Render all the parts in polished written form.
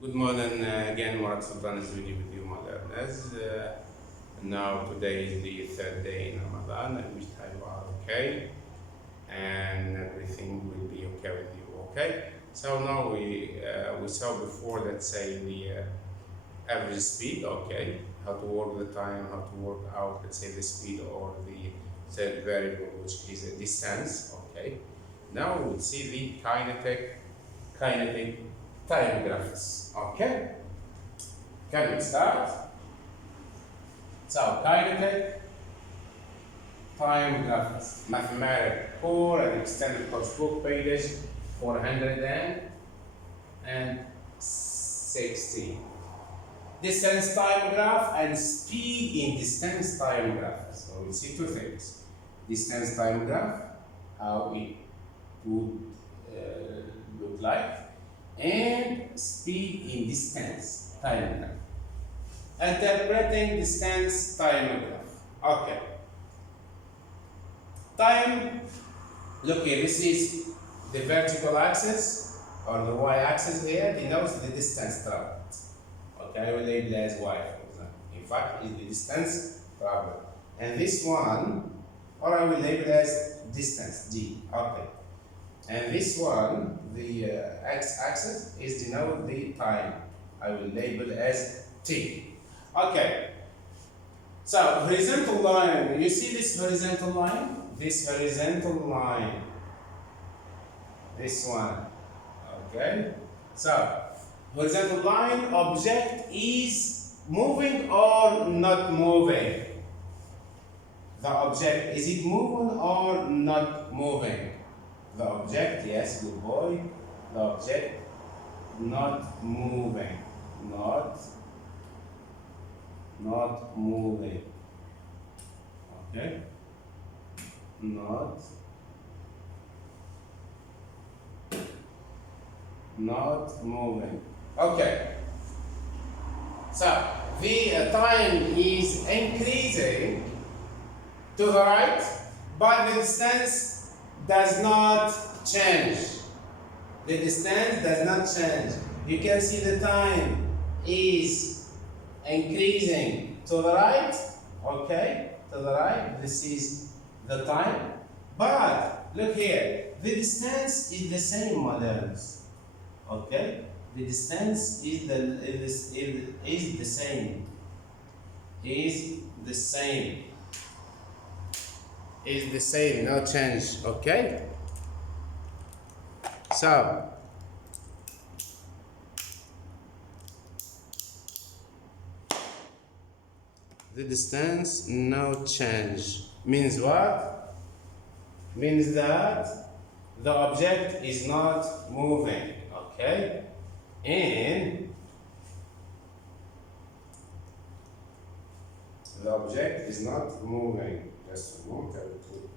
Good morning again, Murat Sultan is really with you, my learners. Now, today is the third day in Ramadan. I wish that you are okay and everything will be okay with you, okay? So now we saw before, let's say, the average speed, okay? How to work the time, how to work out, let's say, the speed or the third variable, which is a distance, okay? Now we'll see the kinetic time graphs, okay? Can we start? So, kinetic time graphs, mathematics, core and extended course book pages 460. Distance time graph and speed in distance time graph. So we'll see two things. Distance time graph, how it would look like, and speed in distance time graph. Interpreting distance time graph. Okay. Time, look here, this is the vertical axis or the y-axis here, denotes the distance traveled. Okay, I will label it as y, for example. In fact, it's the distance traveled. And this one, or I will label it as distance, d. Okay. And this one, the x-axis, is denote the time. I will label it as t. Okay. So horizontal line. You see this horizontal line? This horizontal line. This one. Okay. So horizontal line, object is moving or not moving? The object, is it moving or not moving? The object, yes, good boy. The object not moving. Not moving. Okay? Not moving. Okay. So the time is increasing to the right, but the distance does not change. The distance does not change. You can see the time is increasing to the right, okay, to the right. This is the time, but look here, the distance is the same, mothers. Okay, the distance is the same. Is the same, no change. Okay. So the distance no change means what? Means that the object is not moving. Okay, and the object is not moving. Just a moment, I will put the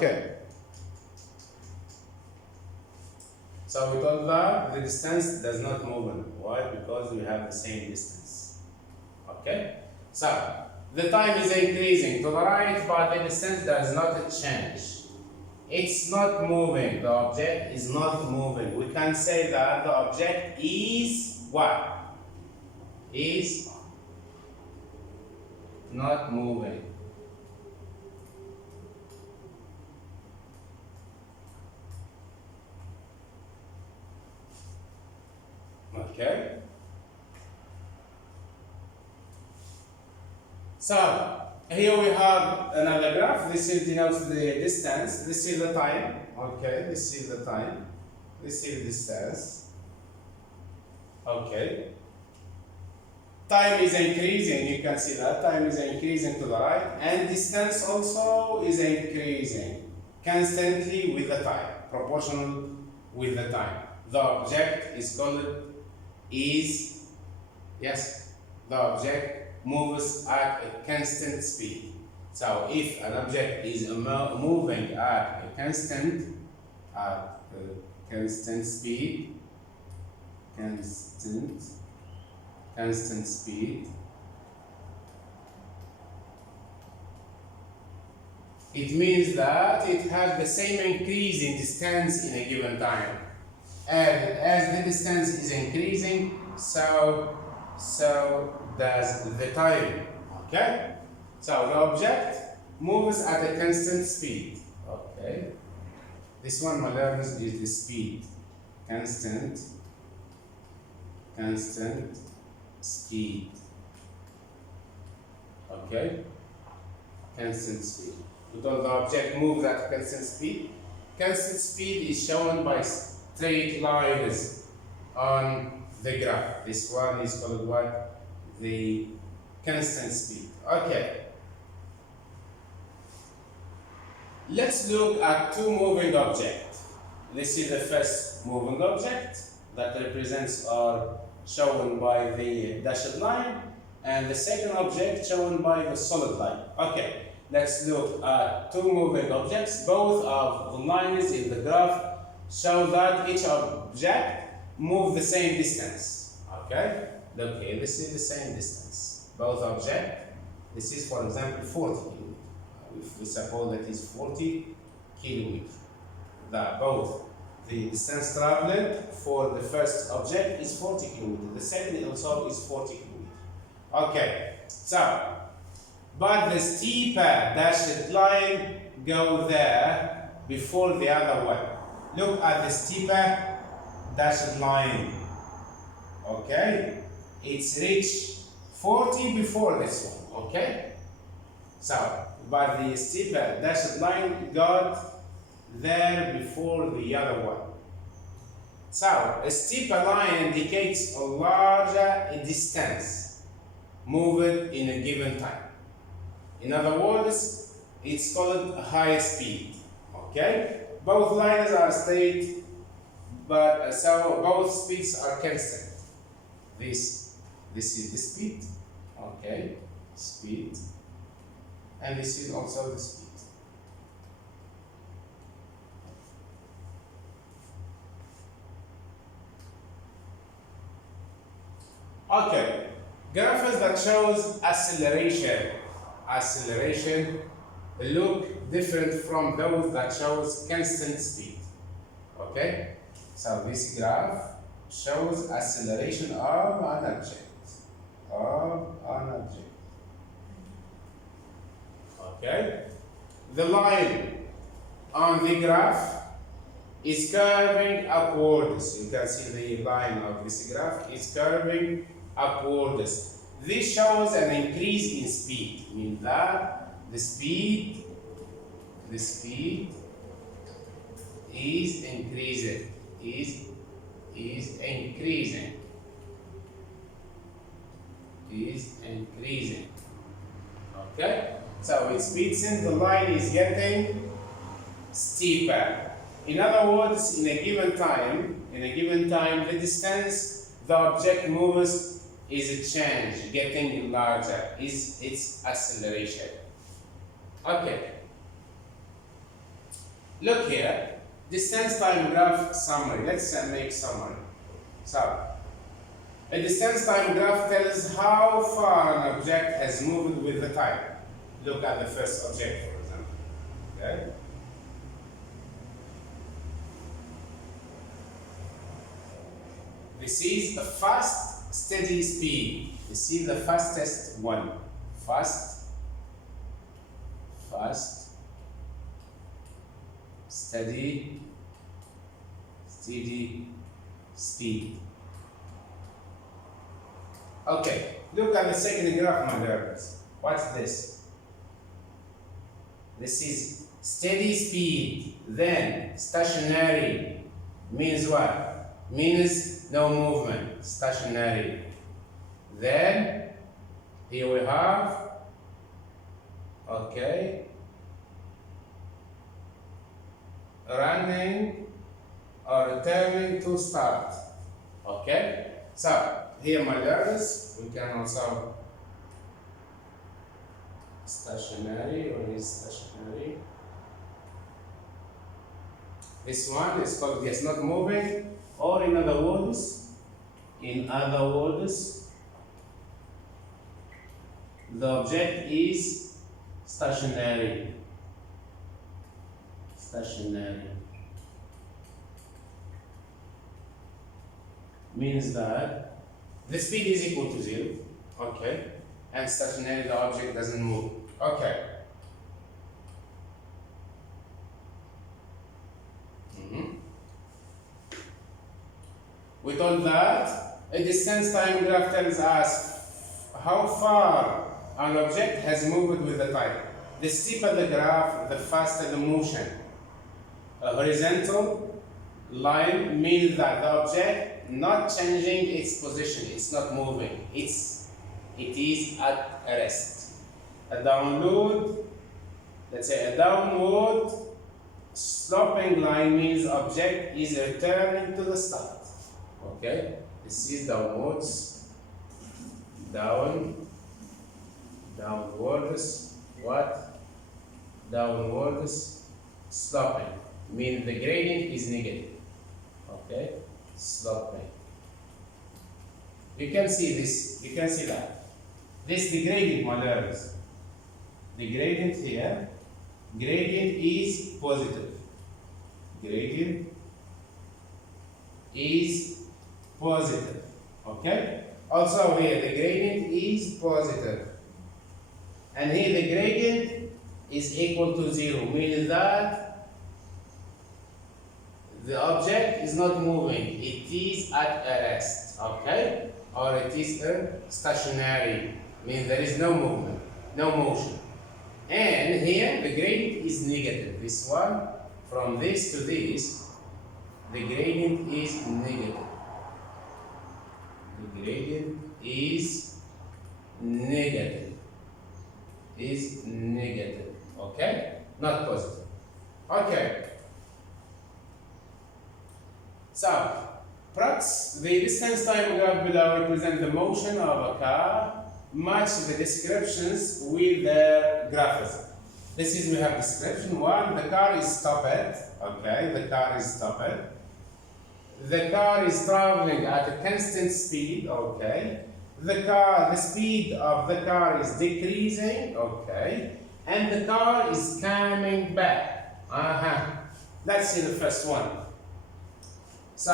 okay. So we told that the distance does not move. Why? Because we have the same distance. Okay? So the time is increasing to the right, but the distance does not change. It's not moving. The object is not moving. We can say that the object is what? Is not moving. Okay. So here we have another graph. This is denotes the distance. This is the time. Okay. This is the time. This is the distance. Okay. Time is increasing. You can see that time is increasing to the right, and distance also is increasing constantly with the time, proportional with the time. The object is called yes, the object moves at a constant speed. So if an object is moving at a constant speed, constant speed, it means that it has the same increase in distance in a given time. And as the distance is increasing, so does the time. Okay? So the object moves at a constant speed. Okay? This one, my learners, is the speed. Constant speed. Okay? Constant speed. Because the object moves at constant speed. Constant speed is shown by straight lines on the graph. This one is called what? The constant speed. Okay. Let's look at two moving objects. This is the first moving object that represents or shown by the dashed line, and the second object shown by the solid line. Okay. Let's look at two moving objects. Both of the lines in the graph show that each object moves the same distance. Okay? Look here, this is the same distance. Both objects, this is for example 40 kilometers. If we suppose that is 40 kilometers, that both the distance traveled for the first object is 40 kilometers. The second also is 40 kilometers. Okay, so but the steeper dashed line go there before the other one. Look at the steeper dashed line. Okay, it's reached 40 before this one. Okay, so but the steeper dashed line got there before the other one. So a steeper line indicates a larger distance moved in a given time. In other words, it's called a high speed. Okay? Both lines are straight, but so both speeds are constant. This is the speed. Okay? Speed. And this is also the speed. Okay. Graphs that shows acceleration look different from those that shows constant speed. Okay, so this graph shows acceleration of an object. Okay, the line on the graph is curving upwards. You can see the line of this graph is curving upwards. This shows an increase in speed, means that the speed is increasing, is increasing. Okay, so it speeds in, the line is getting steeper. In other words, in a given time, the distance the object moves is a change, getting larger, is its acceleration. Okay. Look here, distance time graph summary. Let's make summary. So, a distance time graph tells how far an object has moved with the time. Look at the first object, for example. Okay. This is a fast, steady speed. This is the fastest one. Fast, steady speed. Okay, look at the second graph, my learners. What's this? This is steady speed, then stationary. Means what? Means no movement, stationary. Then, here we have, okay, running or returning to start. Okay? So, here my learners, we can also stationary or is stationary. This one is called yes, not moving, or in other words, the object is stationary. Stationary means that the speed is equal to 0, okay, and stationary, the object doesn't move. Okay. We told that a distance time graph tells us how far an object has moved with the time. The steeper the graph, the faster the motion. A horizontal line means that the object not changing its position, it's not moving, it is at rest. A downward sloping line means object is returning to the start. Okay, this is downwards, downwards, downwards, sloping, means the gradient is negative. Okay, sloping. You can see this, you can see that. This the gradient, my learners. The gradient here, gradient is positive. Gradient is positive. Okay? Also here the gradient is positive. And here the gradient is equal to 0, meaning that the object is not moving, it is at a rest. Okay? Or it is stationary, means there is no movement, no motion. And here the gradient is negative. This one, from this to this, the gradient is negative. The gradient is negative. Is negative. Okay? Not positive. Okay. So, Prox, the distance time graph below represent the motion of a car, match the descriptions with the graphism. This is, we have description. One, the car is stopped. Okay, the car is stopped. The car is traveling at a constant speed. Okay. The speed of the car is decreasing. Okay. And the car is coming back. Let's see the first one. So,